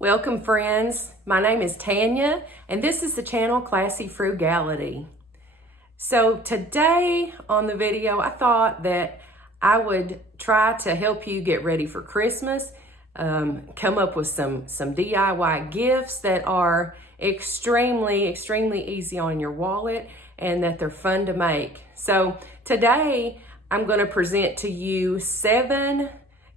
Welcome friends, my name is Tanya and this is the channel Classy Frugality. So today on the video I thought that I would try to help you get ready for Christmas, come up with some DIY gifts that are extremely easy on your wallet and that they're fun to make. So today I'm going to present to you 7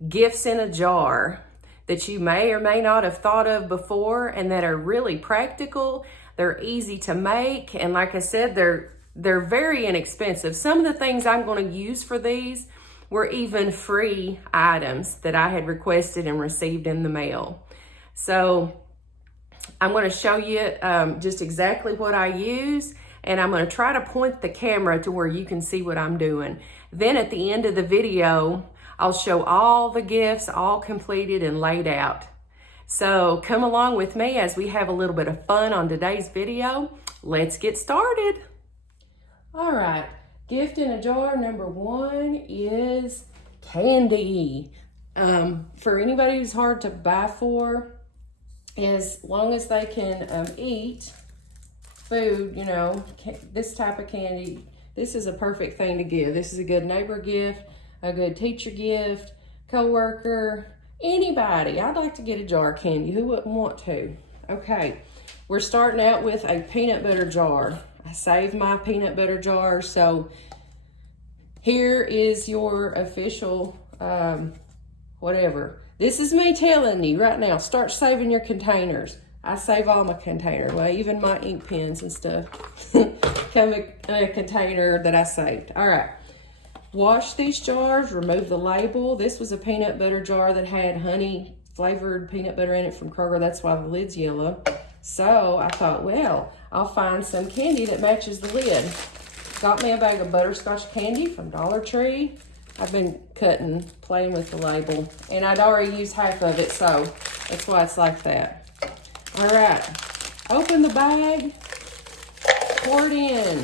gifts in a jar that you may or may not have thought of before and that are really practical. They're easy to make, and like I said, they're very inexpensive. Some of the things I'm going to use for these were even free items that I had requested and received in the mail. So I'm going to show you just exactly what I use, and I'm going to try to point the camera to where you can see what I'm doing. Then at the end of the video, I'll show all the gifts, all completed and laid out. So come along with me as we have a little bit of fun on today's video. Let's get started. All right, gift in a jar number 1 is candy. For anybody who's hard to buy for, as long as they can eat food, you know, this type of candy, this is a perfect thing to give. This is a good neighbor gift, a good teacher gift, co-worker, anybody. I'd like to get a jar of candy. Who wouldn't want to? Okay, we're starting out with a peanut butter jar. I saved my peanut butter jar, so here is your official whatever. This is me telling you right now, start saving your containers. I save all my containers, well, even my ink pens and stuff come in a container that I saved. All right. Wash these jars, remove the label. This was a peanut butter jar that had honey flavored peanut butter in it from Kroger. That's why the lid's yellow. So I thought, well, I'll find some candy that matches the lid. Got me a bag of butterscotch candy from Dollar Tree. I've been playing with the label, and I'd already used half of it, so that's why it's like that. All right, open the bag, pour it in,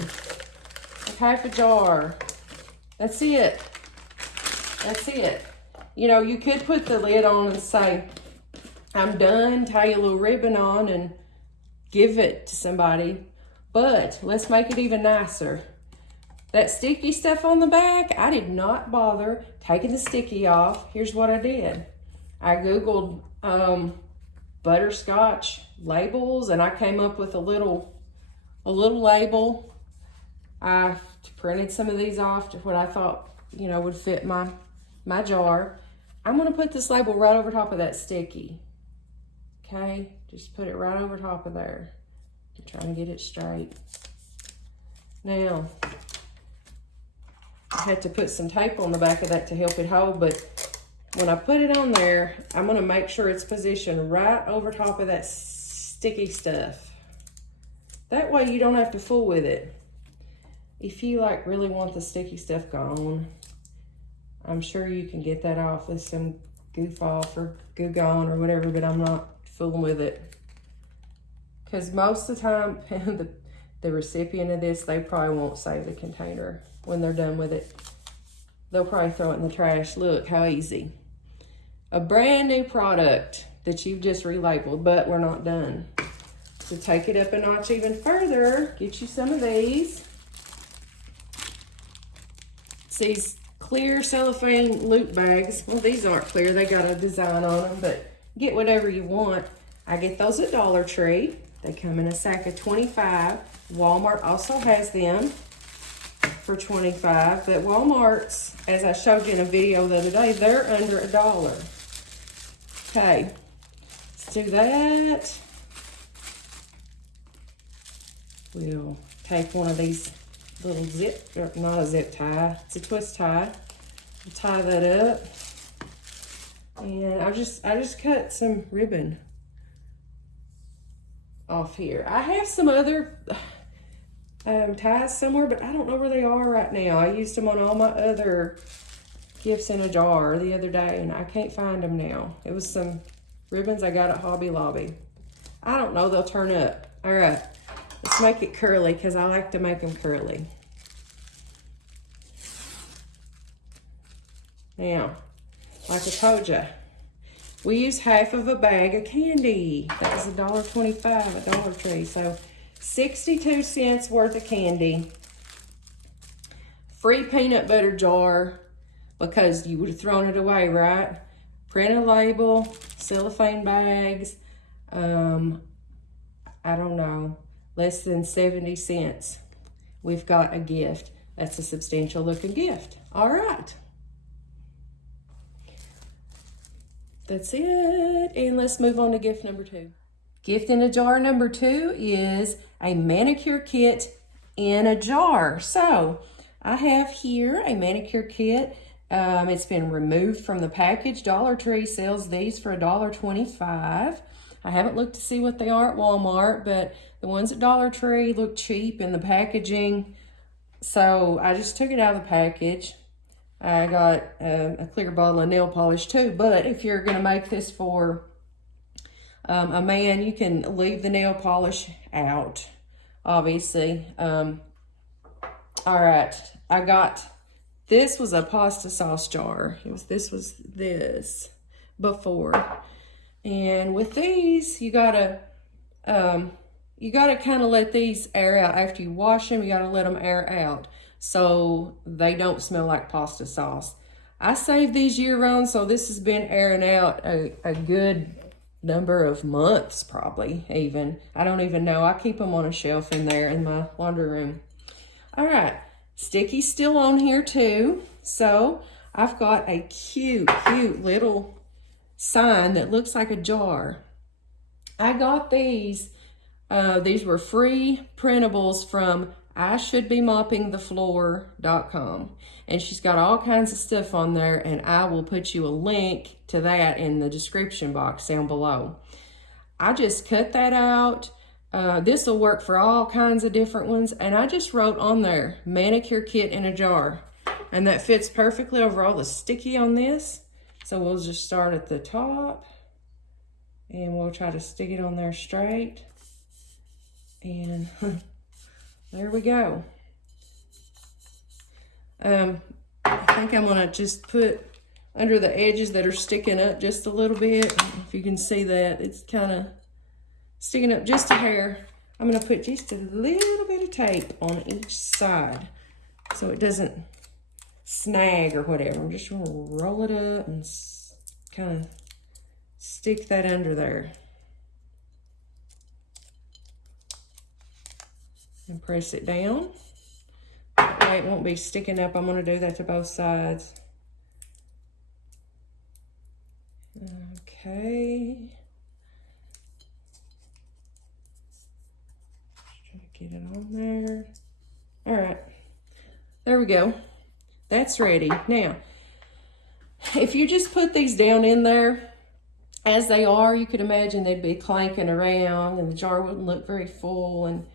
like half a jar. That's it. That's it. You know, you could put the lid on and say, I'm done, tie a little ribbon on and give it to somebody. But let's make it even nicer. That sticky stuff on the back, I did not bother taking the sticky off. Here's what I did. I Googled butterscotch labels and I came up with a little label. I printed some of these off to what I thought, you know, would fit my jar. I'm going to put this label right over top of that sticky. Okay, just put it right over top of there. I'm trying to get it straight. Now, I had to put some tape on the back of that to help it hold, but when I put it on there, I'm going to make sure it's positioned right over top of that sticky stuff. That way you don't have to fool with it. If you like really want the sticky stuff gone, I'm sure you can get that off with some goof off or goo gone or whatever, but I'm not fooling with it. Because most of the time, the recipient of this, they probably won't save the container when they're done with it. They'll probably throw it in the trash. Look how easy. A brand new product that you've just relabeled, but we're not done. To take it up a notch even further, get you some of these. These clear cellophane loot bags. Well, these aren't clear. They got a design on them, but get whatever you want. I get those at Dollar Tree. They come in a sack of 25. Walmart also has them for 25, but Walmart's, as I showed you in a video the other day, they're under $1. Okay, let's do that. We'll take one of these little zip, or not a zip tie, it's a twist tie. We'll tie that up. And I just cut some ribbon off here. I have some other ties somewhere, but I don't know where they are right now. I used them on all my other gifts in a jar the other day, and I can't find them now. It was some ribbons I got at Hobby Lobby. I don't know, they'll turn up. All right, let's make it curly because I like to make them curly. Now, like I told you, We used half of a bag of candy. That was $1.25 at Dollar Tree. So 62 cents worth of candy. Free peanut butter jar because you would have thrown it away, right? Print a label, cellophane bags. I don't know, less than 70 cents. We've got a gift. That's a substantial looking gift. All right. That's it. And let's move on to gift number 2. Gift in a jar number 2 is a manicure kit in a jar. So I have here a manicure kit. It's been removed from the package. Dollar Tree sells these for $1.25. I haven't looked to see what they are at Walmart, but the ones at Dollar Tree look cheap in the packaging. So I just took it out of the package. I got a clear bottle of nail polish too, but if you're gonna make this for a man, you can leave the nail polish out, obviously. All right, this was a pasta sauce jar. This was this before. And with these, you gotta kind of let these air out. After you wash them, you gotta let them air out so they don't smell like pasta sauce. I saved these year-round, so this has been airing out a good number of months, probably even. I don't even know. I keep them on a shelf in there in my laundry room. All right, sticky's still on here too. So I've got a cute little sign that looks like a jar. I got these. These were free printables from IShouldBeMoppingTheFloor.com. And she's got all kinds of stuff on there, and I will put you a link to that in the description box down below. I just cut that out. This will work for all kinds of different ones. And I just wrote on there, manicure kit in a jar. And that fits perfectly over all the sticky on this. So we'll just start at the top and we'll try to stick it on there straight. And there we go. I think I'm gonna just put under the edges that are sticking up just a little bit. If you can see that, it's kind of sticking up just a hair. I'm gonna put just a little bit of tape on each side so it doesn't snag or whatever. I'm just gonna roll it up and kind of stick that under there. And press it down. That way it won't be sticking up. I'm gonna do that to both sides. Okay. Just try to get it on there. All right, there we go. That's ready. Now, if you just put these down in there as they are, you could imagine they'd be clanking around and the jar wouldn't look very full, and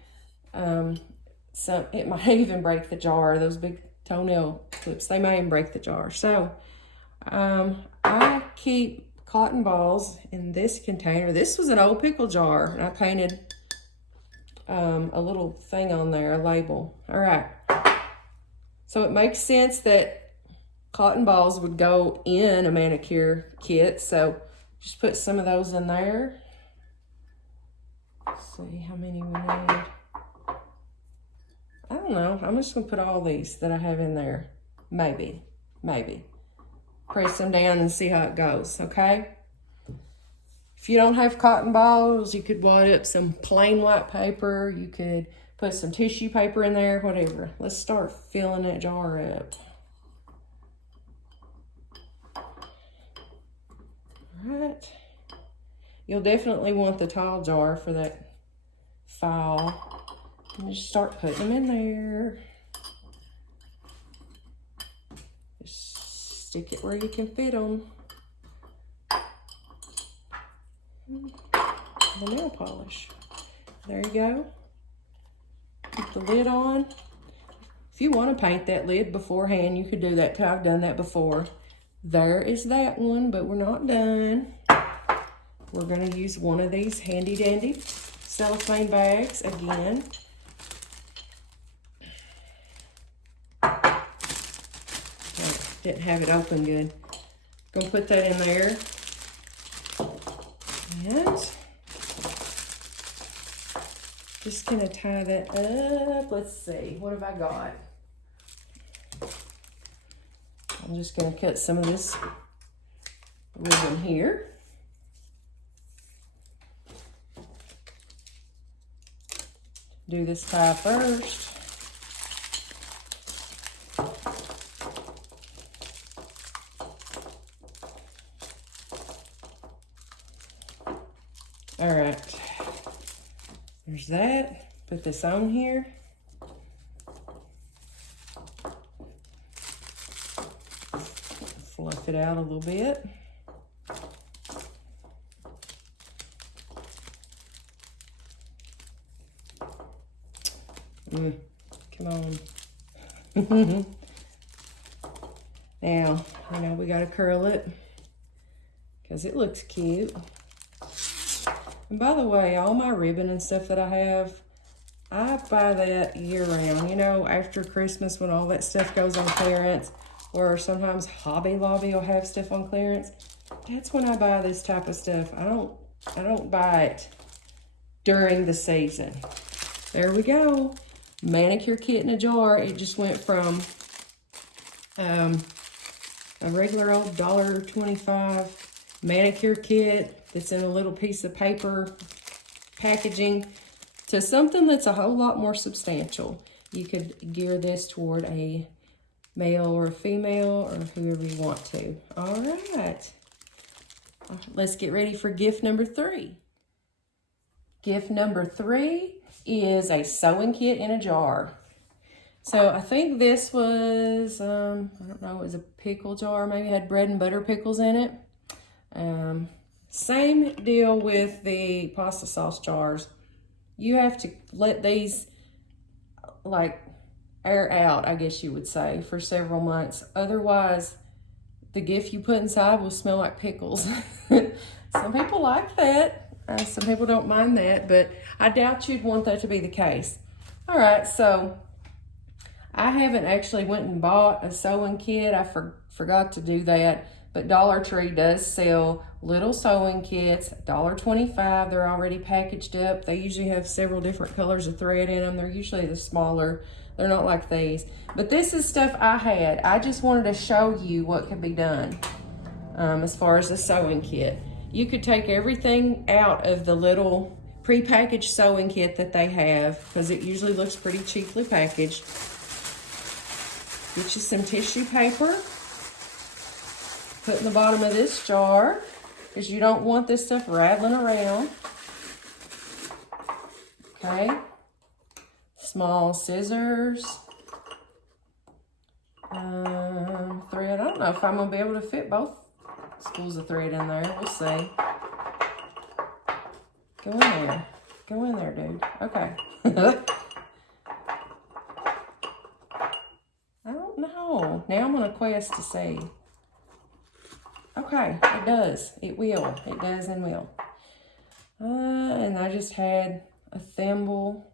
so it might even break the jar. Those big toenail clips, they may even break the jar. So I keep cotton balls in this container. This was an old pickle jar, and I painted a little thing on there, a label. All right. So it makes sense that cotton balls would go in a manicure kit. So just put some of those in there. Let's see how many we need. I don't know. I'm just gonna put all these that I have in there. Maybe. Press them down and see how it goes, okay? If you don't have cotton balls, you could wad up some plain white paper. You could put some tissue paper in there, whatever. Let's start filling that jar up. All right. You'll definitely want the tall jar for that file. And just start putting them in there. Just stick it where you can fit them. The nail polish. There you go. Put the lid on. If you want to paint that lid beforehand, you could do that too. I've done that before. There is that one, but we're not done. We're going to use one of these handy dandy cellophane bags again. Didn't have it open good. Gonna put that in there. And just gonna tie that up. Let's see, what have I got? I'm just gonna cut some of this ribbon here. Do this tie first. All right, there's that. Put this on here. Fluff it out a little bit. Come on. Now, I know we gotta curl it because it looks cute. And by the way, all my ribbon and stuff that I have, I buy that year round. You know, after Christmas when all that stuff goes on clearance, or sometimes Hobby Lobby will have stuff on clearance. That's when I buy this type of stuff. I don't buy it during the season. There we go. Manicure kit in a jar. It just went from a regular old $1.25 manicure kit that's in a little piece of paper packaging to something that's a whole lot more substantial. You could gear this toward a male or a female or whoever you want to. All right. Let's get ready for gift number 3. Gift number 3 is a sewing kit in a jar. So I think this was, I don't know, it was a pickle jar. Maybe it had bread and butter pickles in it. Same deal with the pasta sauce jars. You have to let these like air out, I guess you would say, for several months. Otherwise, the gift you put inside will smell like pickles. Some people like that. Some people don't mind that, but I doubt you'd want that to be the case. All right, so I haven't actually went and bought a sewing kit. I forgot to do that, but Dollar Tree does sell little sewing kits, $1.25. They're already packaged up. They usually have several different colors of thread in them. They're usually the smaller. They're not like these. But this is stuff I had. I just wanted to show you what could be done as far as the sewing kit. You could take everything out of the little prepackaged sewing kit that they have, because it usually looks pretty cheaply packaged. Get you some tissue paper. Put in the bottom of this jar, because you don't want this stuff rattling around. Okay. Small scissors. Thread. I don't know if I'm going to be able to fit both spools of thread in there. We'll see. Go in there. Go in there, dude. Okay. I don't know. Now I'm going to quest to see. Okay, it does. It will. It does and will. And I just had a thimble.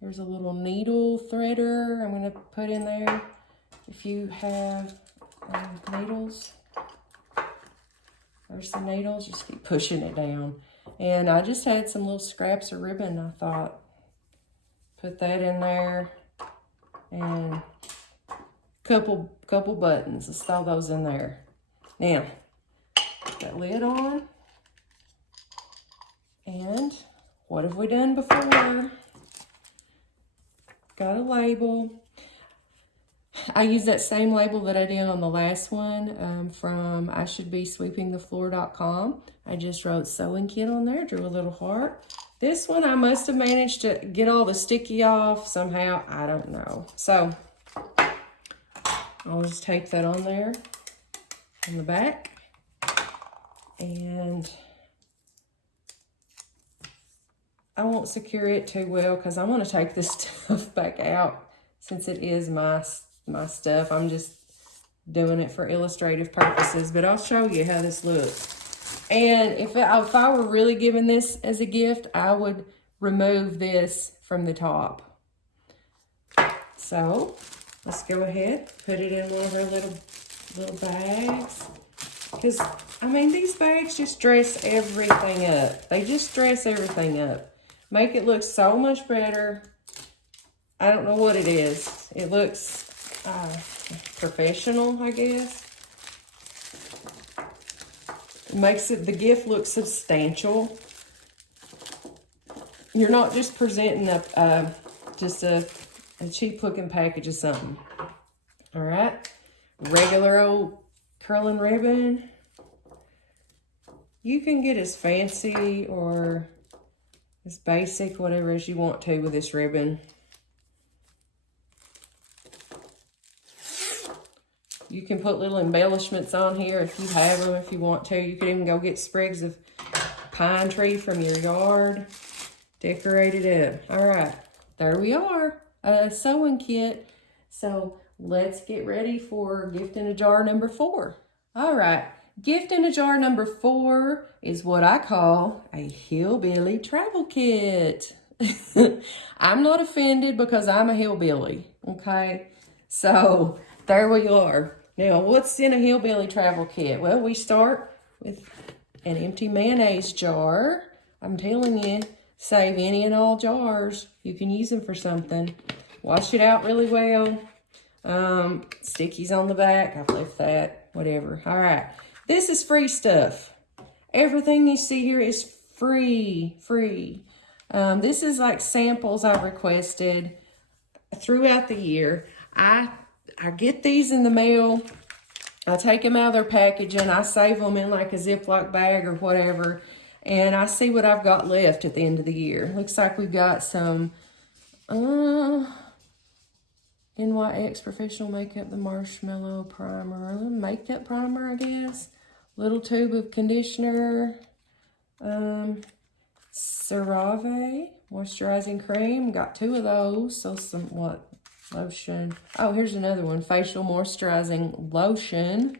Here's a little needle threader I'm going to put in there. If you have needles, there's the needles. Just keep pushing it down. And I just had some little scraps of ribbon. I thought, put that in there. And couple buttons. Let's throw those in there. Now, put that lid on. And what have we done before? Got a label. I used that same label that I did on the last one from ishouldbesweepingthefloor.com. I just wrote sewing kit on there, drew a little heart. This one I must have managed to get all the sticky off somehow. I don't know. So I'll just tape that on there on the back. And I won't secure it too well because I want to take this stuff back out since it is my stuff. I'm just doing it for illustrative purposes, but I'll show you how this looks. And if I were really giving this as a gift, I would remove this from the top. So let's go ahead, put it in one of our little bags, Because, I mean, these bags just dress everything up. They just dress everything up. Make it look so much better. I don't know what it is. It looks professional, I guess. It makes the gift look substantial. You're not just presenting just a cheap looking package of something. All right. Regular old curling ribbon. You can get as fancy or as basic, whatever as you want to with this ribbon. You can put little embellishments on here if you have them, if you want to. You could even go get sprigs of pine tree from your yard. Decorate it up. All right, there we are, a sewing kit. So let's get ready for gift in a jar number 4. All right, gift in a jar number 4 is what I call a hillbilly travel kit. I'm not offended because I'm a hillbilly, okay? So there we are. Now, what's in a hillbilly travel kit? Well, we start with an empty mayonnaise jar. I'm telling you, save any and all jars. You can use them for something. Wash it out really well. Stickies on the back. I've left that. Whatever. All right. This is free stuff. Everything you see here is free. This is like samples I've requested throughout the year. I get these in the mail. I take them out of their packaging. I save them in like a Ziploc bag or whatever. And I see what I've got left at the end of the year. Looks like we've got some NYX Professional Makeup, the Marshmallow Primer. Makeup primer, I guess. Little tube of conditioner. CeraVe Moisturizing Cream. Got 2 of those. So some, lotion. Oh, here's another one. Facial Moisturizing Lotion.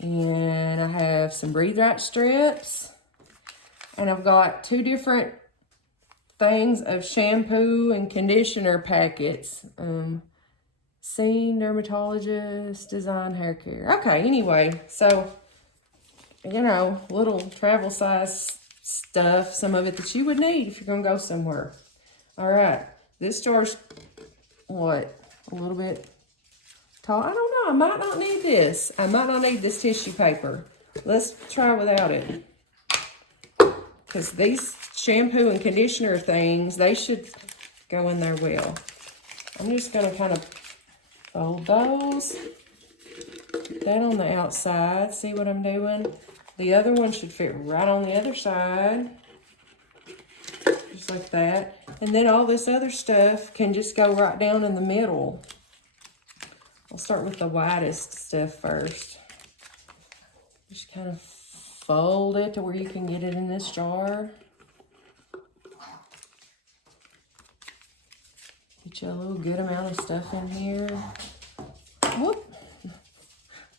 And I have some Breathe Right strips. And I've got 2 different things of shampoo and conditioner packets. Scene, Dermatologist, Design Hair Care. Okay, anyway, so, you know, little travel size stuff, some of it that you would need if you're going to go somewhere. All right, this jar's, what, a little bit tall? I don't know, I might not need this. I might not need this tissue paper. Let's try without it. Because these shampoo and conditioner things, they should go in there well. I'm just going to kind of fold those. Put that on the outside. See what I'm doing? The other one should fit right on the other side. Just like that. And then all this other stuff can just go right down in the middle. I'll start with the widest stuff first. Just kind of fold it to where you can get it in this jar. Get you a little good amount of stuff in here. Whoop.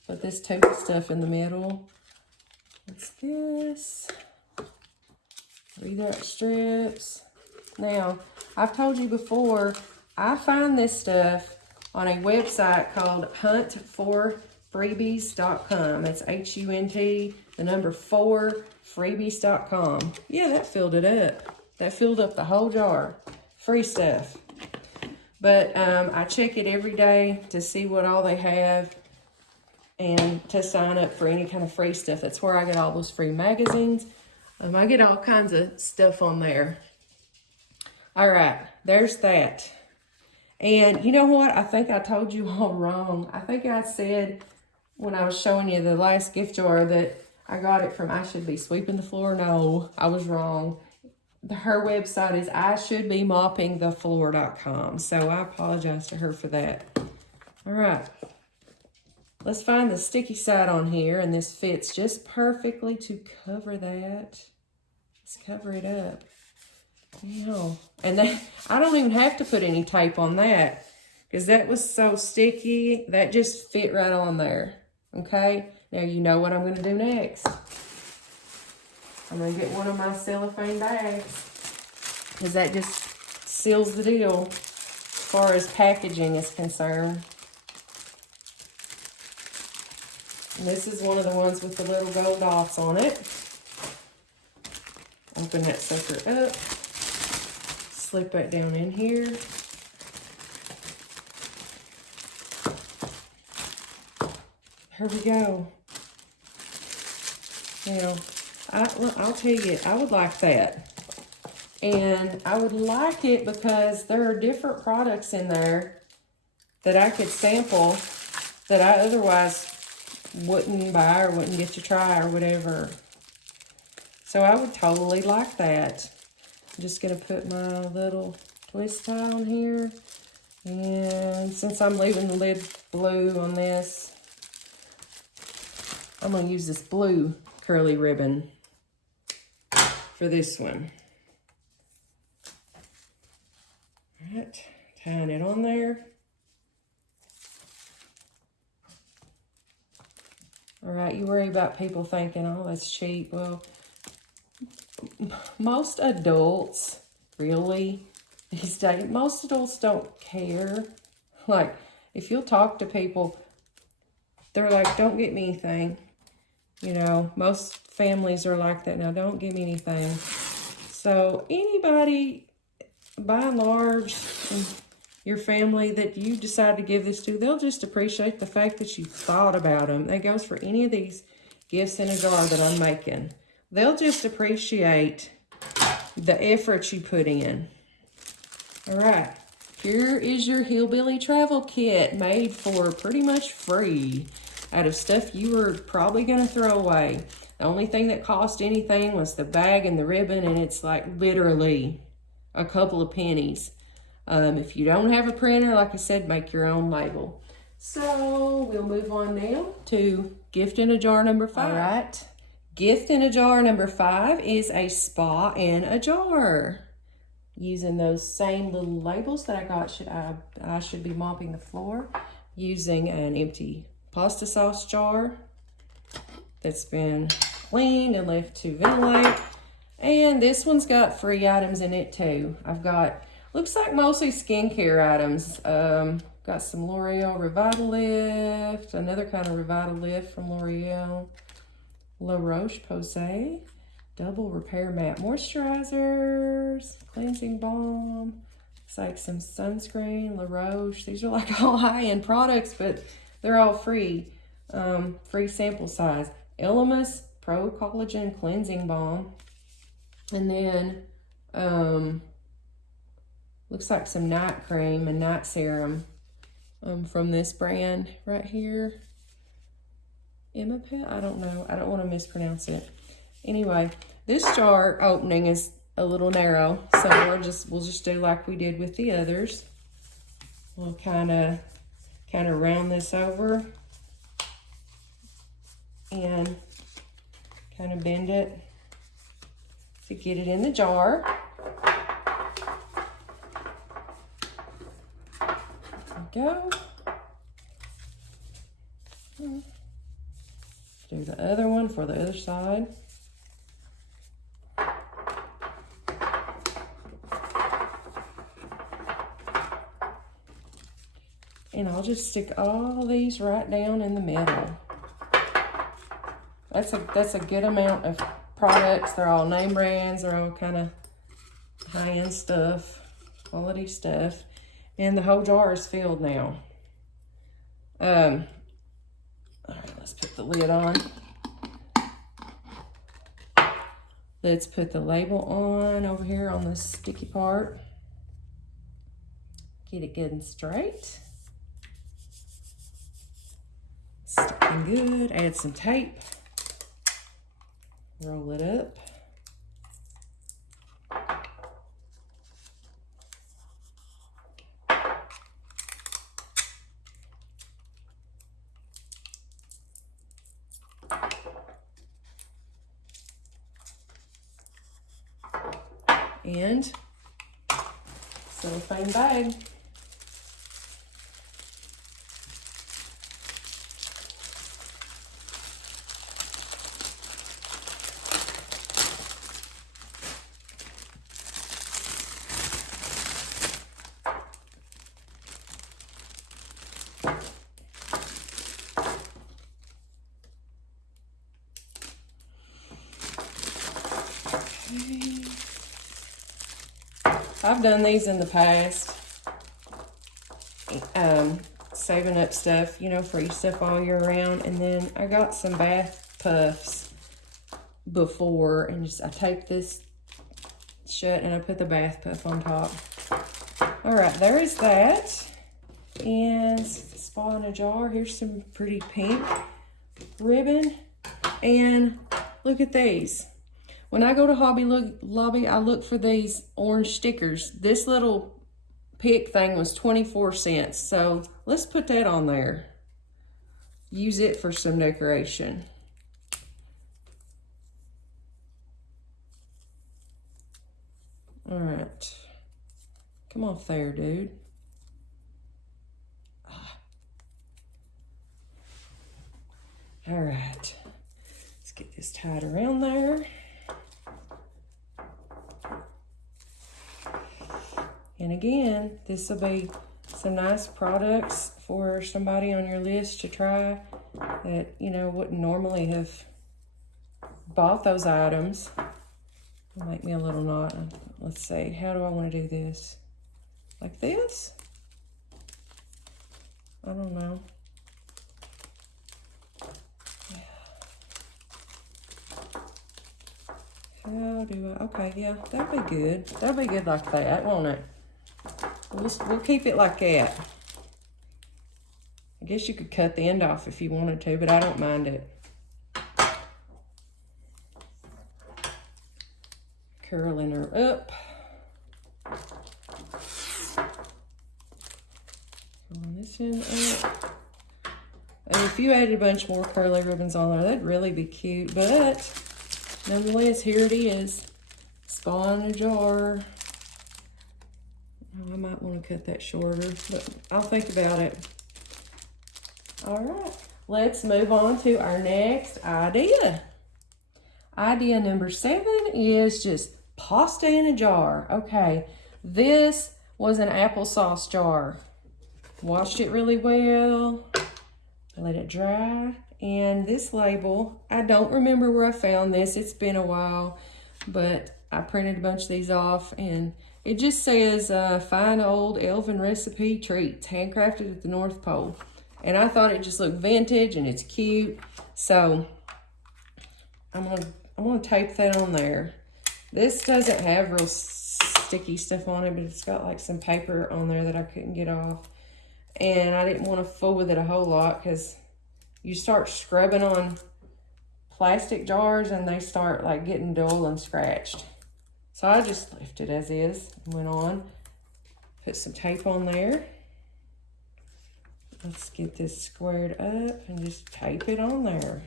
Put this tube of stuff in the middle. What's this? Breathe Right strips. Now, I've told you before, I find this stuff on a website called hunt4freebies.com. It's HUNT, the number 4, freebies.com. Yeah, that filled it up. That filled up the whole jar. Free stuff. But I check it every day to see what all they have and to sign up for any kind of free stuff. That's where I get all those free magazines. I get all kinds of stuff on there. All right, there's that. And you know what? I think I told you all wrong. I think I said when I was showing you the last gift jar that I got it from I Should Be Sweeping the Floor. No, I was wrong. Her website is IShouldBeMoppingTheFloor.com. So I apologize to her for that. All right. Let's find the sticky side on here. And this fits just perfectly to cover that. Let's cover it up. You know, and that, I don't even have to put any tape on that because that was so sticky. That just fit right on there. Okay. Now you know what I'm going to do next. I'm going to get one of my cellophane bags because that just seals the deal as far as packaging is concerned. And this is one of the ones with the little gold dots on it. Open that sucker up. Slip that down in here. Here we go. Now, I'll tell you, I would like that. And I would like it because there are different products in there that I could sample that I otherwise wouldn't buy or wouldn't get to try or whatever. So I would totally like that. I'm just going to put my little twist tie on here. And since I'm leaving the lid blue on this, I'm going to use this blue curly ribbon for this one. All right, tying it on there. All right, you worry about people thinking, oh, that's cheap. Well, most adults, really, these days, most adults don't care. Like, if you'll talk to people, they're like, don't get me anything. You know, most families are like that now. Don't give me anything. So anybody, by and large, in your family that you decide to give this to, they'll just appreciate the fact that you thought about them. That goes for any of these gifts in a jar that I'm making. They'll just appreciate the effort you put in. All right, here is your Hillbilly travel kit made for pretty much free out of stuff you were probably going to throw away. The only thing that cost anything was the bag and the ribbon, and it's like literally a couple of pennies. If you don't have a printer, like I said, make your own label. So we'll move on now to gift in a jar number 5. All right. Gift in a jar number 5 is a spa in a jar. Using those same little labels that I got, I should be mopping the floor using an empty pasta sauce jar that's been cleaned and left to ventilate. And this one's got free items in it too. I've got, looks like mostly skincare items. Got some L'Oreal Revitalift, another kind of Revitalift from L'Oreal. La Roche-Posay, double repair matte moisturizers, cleansing balm. Looks like some sunscreen, La Roche. These are like all high-end products, but they're all free. Free sample size. Elemis Pro Collagen Cleansing Balm. And then, looks like some night cream and night serum from this brand right here. Emapet? I don't know. I don't want to mispronounce it. Anyway, this jar opening is a little narrow, so we'll just do like we did with the others. We'll kind of round this over and kind of bend it to get it in the jar. There we go. Do the other one for the other side. And I'll just stick all these right down in the middle. That's a good amount of products. They're all name brands. They're all kind of high-end stuff, quality stuff. And the whole jar is filled now. All right, let's put the lid on. Let's put the label on over here on the sticky part. Get it good and straight. Sticking good. Add some tape. Roll it up. And cellophane bag. I've done these in the past. Saving up stuff, you know, freeze stuff all year round. And then I got some bath puffs before, and I tape this shut and I put the bath puff on top. All right, there is that. And spa in a jar. Here's some pretty pink ribbon. And look at these. When I go to Hobby Lobby, I look for these orange stickers. This little pick thing was 24 cents. So let's put that on there. Use it for some decoration. All right. Come off there, dude. All right. Let's get this tied around there. And again, this will be some nice products for somebody on your list to try that, you know, wouldn't normally have bought those items. It'll make me a little knot. Let's see, how do I want to do this? Like this? I don't know. How do I, okay, yeah, that'll be good. That'll be good like that, won't it? We'll keep it like that. I guess you could cut the end off if you wanted to, but I don't mind it. Curling her up. Curling this end up. And if you added a bunch more curly ribbons on there, that'd really be cute, but nonetheless, here it is. Spa in a jar. Oh, I might want to cut that shorter, but I'll think about it. All right, let's move on to our next idea. Idea number 7 is just pasta in a jar. Okay, this was an applesauce jar. Washed it really well, let it dry. And this label, I don't remember where I found this. It's been a while, but I printed a bunch of these off, and it just says fine old elven recipe treats, handcrafted at the North Pole. And I thought it just looked vintage and it's cute. So I'm gonna tape that on there. This doesn't have real sticky stuff on it, but it's got like some paper on there that I couldn't get off. And I didn't want to fool with it a whole lot because you start scrubbing on plastic jars and they start like getting dull and scratched. So I just left it as is and went on. Put some tape on there. Let's get this squared up and just tape it on there.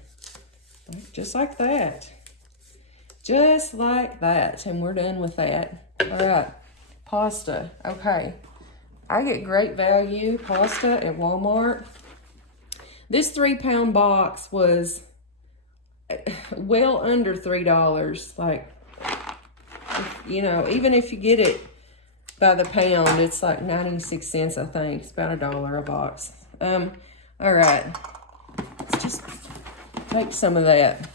Just like that. Just like that. And we're done with that. All right, pasta. Okay, I get great value pasta at Walmart. This 3-pound box was well under $3. Like, you know, even if you get it by the pound, it's like 96 cents, I think. It's about $1 a box. All right, let's just take some of that.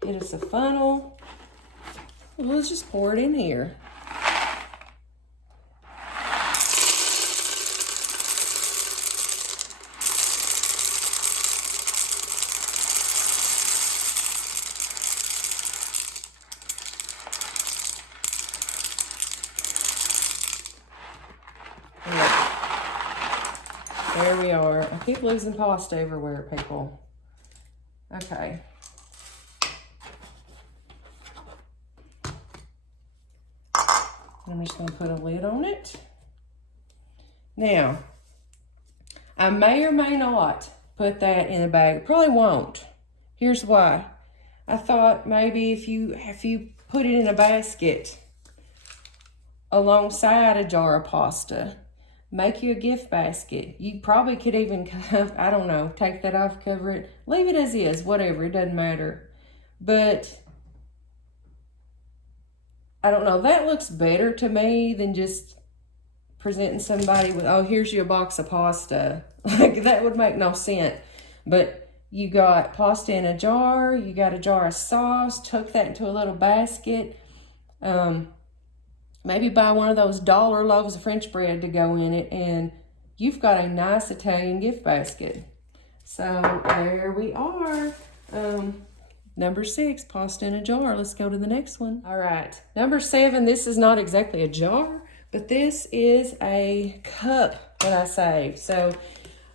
Get us a funnel. Let's just pour it in here. There we are. I keep losing pasta everywhere, people. Okay. I'm just going to put a lid on it. Now, I may or may not put that in a bag. Probably won't. Here's why. I thought maybe if you put it in a basket alongside a jar of pasta, make you a gift basket. You probably could even, I don't know, take that off, cover it, leave it as is, whatever, it doesn't matter. But I don't know, that looks better to me than just presenting somebody with, oh, here's your box of pasta. Like, that would make no sense. But You got pasta in a jar. You got a jar of sauce. Tuck that into a little basket. Maybe buy one of those dollar loaves of French bread to go in it, and you've got a nice Italian gift basket. So there we are. Number 6, pasta in a jar. Let's go to the next one. All right, number 7, this is not exactly a jar, but this is a cup that I saved. So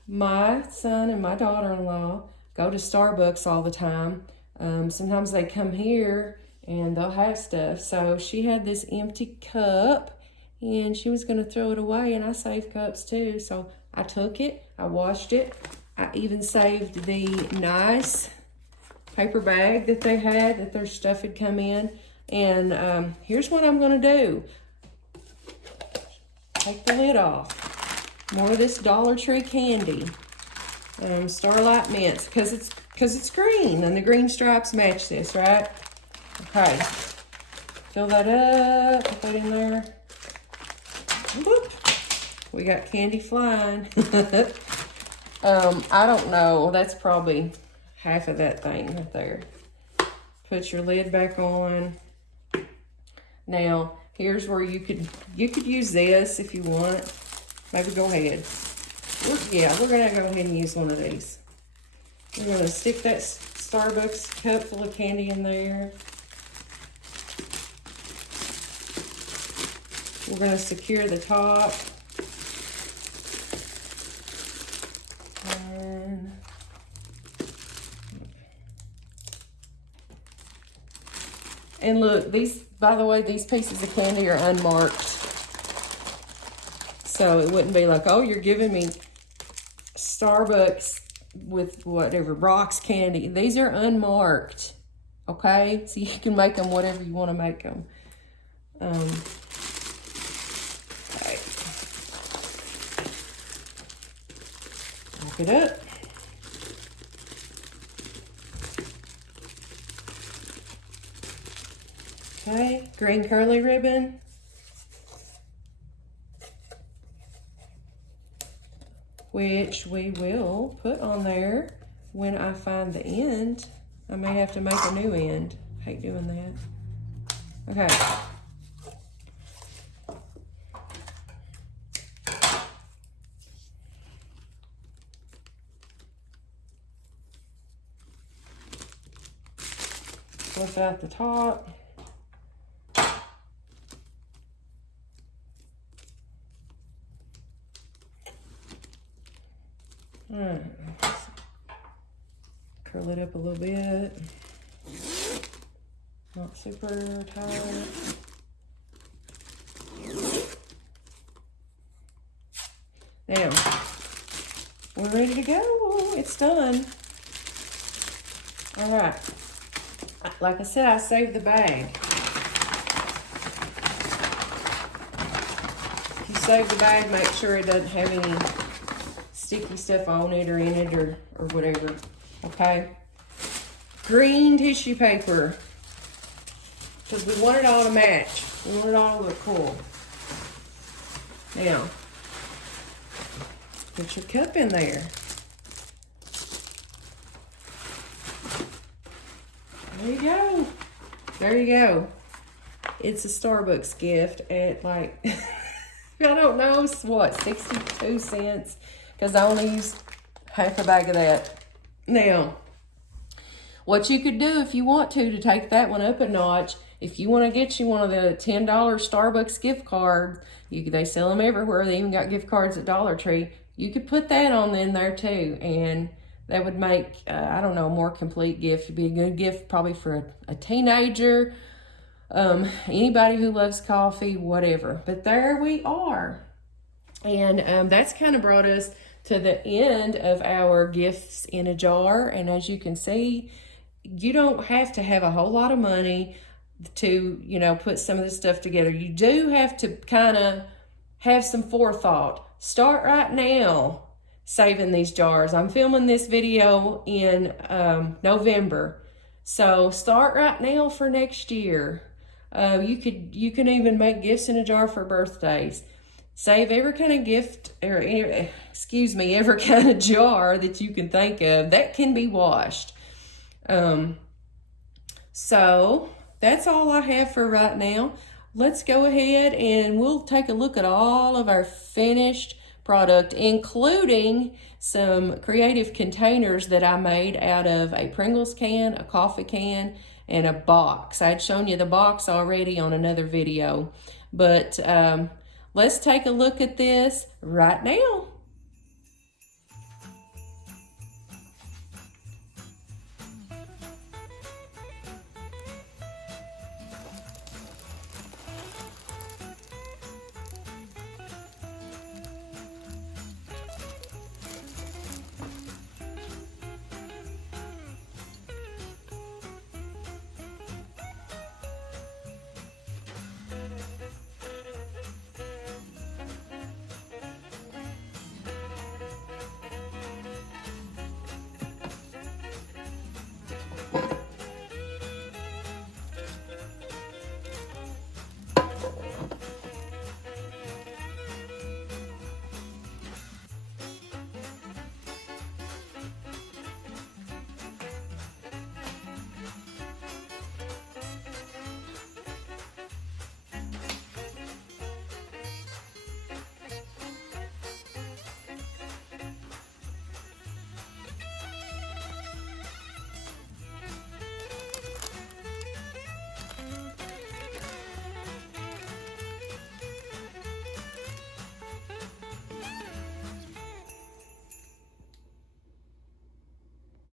my son and my daughter-in-law go to Starbucks all the time. Sometimes they come here and they'll have stuff. So she had this empty cup and she was gonna throw it away, and I save cups too. So I took it, I washed it. I even saved the nice paper bag that they had, that their stuff had come in. And here's what I'm gonna do. Take the lid off. More of this Dollar Tree candy. Starlight Mints, because it's green and the green stripes match this, right? Okay. Fill that up, put that in there. Whoop. We got candy flying. I don't know. That's probably half of that thing right there. Put your lid back on. Now, here's where you could use this if you want. Maybe go ahead. We're gonna go ahead and use one of these. We're gonna stick that Starbucks cup full of candy in there. We're gonna secure the top. And look, these, by the way, these pieces of candy are unmarked. So it wouldn't be like, oh, you're giving me Starbucks with whatever, rocks candy. These are unmarked, okay? So you can make them whatever you want to make them. Okay. Wrap it up. Okay, green curly ribbon. Which we will put on there when I find the end. I may have to make a new end. Hate doing that. Okay. Flip out the top. Alright, curl it up a little bit, not super tight. Now, we're ready to go. It's done. Alright, like I said, I saved the bag. If you save the bag, make sure it doesn't have any sticky stuff on it or in it or whatever, okay? Green tissue paper, because we want it all to match. We want it all to look cool. Now, put your cup in there. There you go. There you go. It's a Starbucks gift at like, I don't know, what, 62 cents? Because I only used half a bag of that. Now, what you could do if you want to take that one up a notch, if you want to get you one of the $10 Starbucks gift cards, they sell them everywhere. They even got gift cards at Dollar Tree. You could put that on in there too, and that would make, I don't know, a more complete gift. It'd be a good gift probably for a teenager, anybody who loves coffee, whatever. But there we are. And that's kind of brought us to the end of our gifts in a jar. And as you can see, you don't have to have a whole lot of money to, you know, put some of this stuff together. You do have to kind of have some forethought. Start right now saving these jars. I'm filming this video in November. So start right now for next year. You can even make gifts in a jar for birthdays. save every kind of gift, or excuse me, every kind of jar that you can think of that can be washed. So that's all I have for right now. Let's go ahead and we'll take a look at all of our finished product, including some creative containers that I made out of a Pringles can, a coffee can, and a box. I had shown you the box already on another video, but let's take a look at this right now.